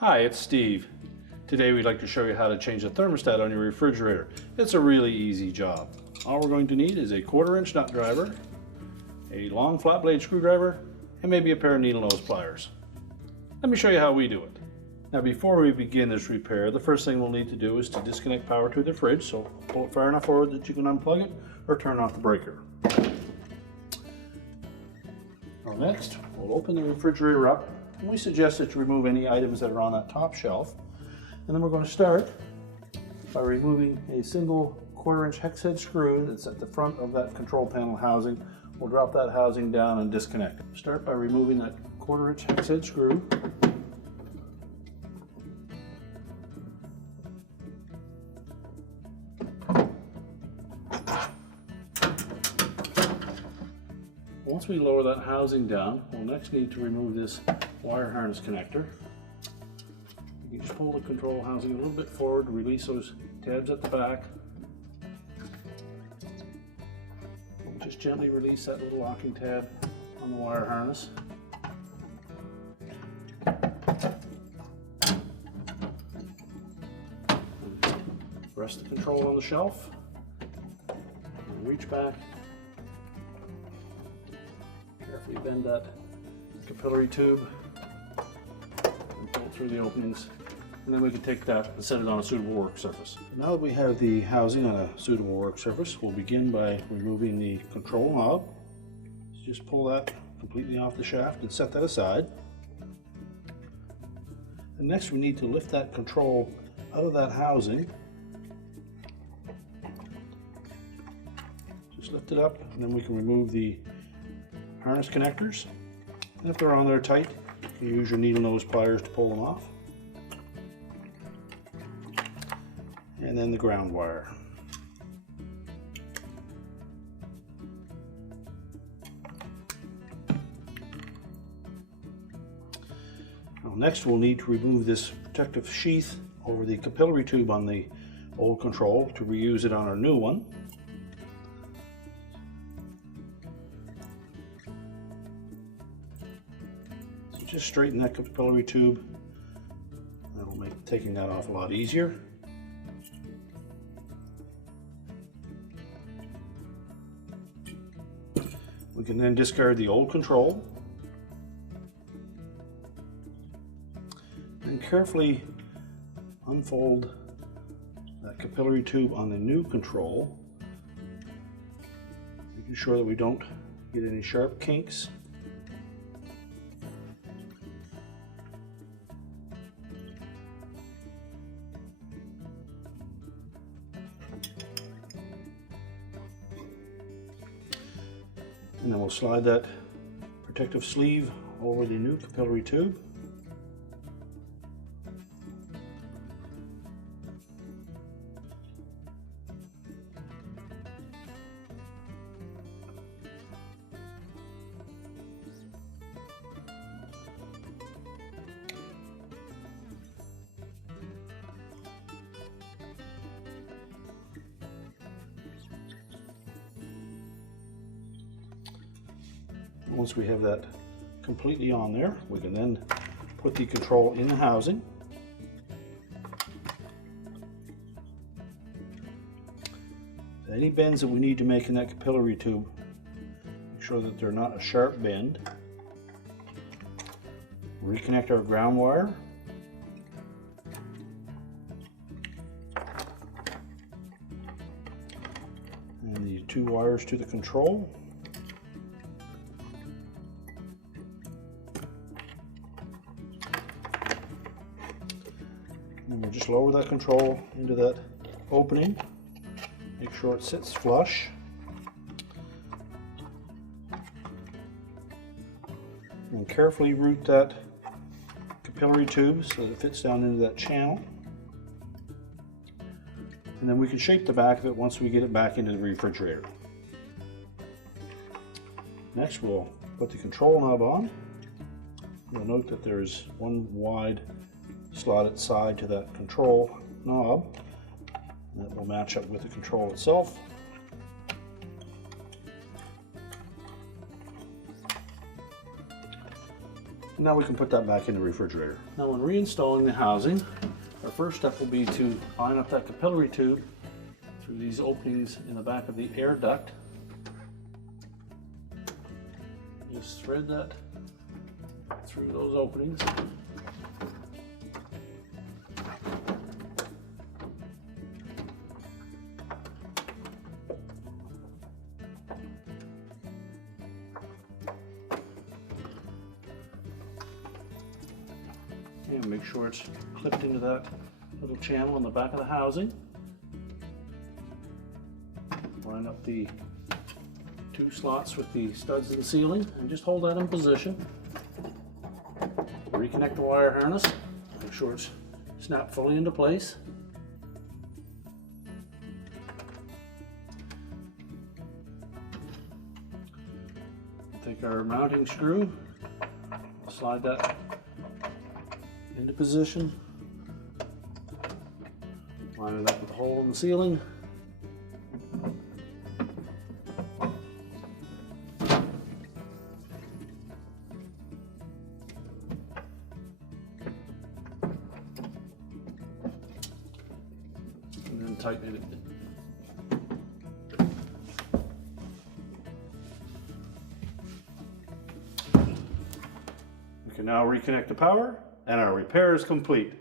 Hi, it's Steve. Today we'd like to show you how to change the thermostat on your refrigerator. It's a really easy job. All we're going to need is a 1/4" nut driver, a long flat blade screwdriver, and maybe a pair of needle nose pliers. Let me show you how we do it. Now before we begin this repair, the first thing we'll need to do is to disconnect power to the fridge, so pull it far enough forward that you can unplug it or turn off the breaker. Now next, we'll open the refrigerator up. And we suggest that you remove any items that are on that top shelf. And then we're going to start by removing a single 1/4" hex head screw that's at the front of that control panel housing. We'll drop that housing down and disconnect it. Start by removing that 1/4" hex head screw. Once we lower that housing down, we'll next need to remove this wire harness connector. You can just pull the control housing a little bit forward to release those tabs at the back. We'll just gently release that little locking tab on the wire harness. Rest the control on the shelf. And reach back. Carefully bend that capillary tube and pull it through the openings, and then we can take that and set it on a suitable work surface. Now that we have the housing on a suitable work surface, we'll begin by removing the control knob. So just pull that completely off the shaft and set that aside. And next we need to lift that control out of that housing. Just lift it up, and then we can remove the harness connectors. And if they're on there tight, you can use your needle nose pliers to pull them off. And then the ground wire. Now next we'll need to remove this protective sheath over the capillary tube on the old control to reuse it on our new one. Just straighten that capillary tube. That'll make taking that off a lot easier. We can then discard the old control and carefully unfold that capillary tube on the new control, making sure that we don't get any sharp kinks. And then we'll slide that protective sleeve over the new capillary tube. Once we have that completely on there, we can then put the control in the housing. Any bends that we need to make in that capillary tube, make sure that they're not a sharp bend. Reconnect our ground wire. And the two wires to the control. And we'll just lower that control into that opening. Make sure it sits flush. And carefully route that capillary tube so that it fits down into that channel. And then we can shape the back of it once we get it back into the refrigerator. Next we'll put the control knob on. You'll note that there's one wide slotted side to that control knob, and that will match up with the control itself. Now we can put that back in the refrigerator. Now when reinstalling the housing, our first step will be to line up that capillary tube through these openings in the back of the air duct. Just thread that through those openings. And make sure it's clipped into that little channel in the back of the housing. Line up the two slots with the studs in the ceiling and just hold that in position. Reconnect the wire harness, make sure it's snapped fully into place. Take our mounting screw, slide that into position, line it up with the hole in the ceiling. And then tighten it. We can now reconnect the power, and our repair is complete.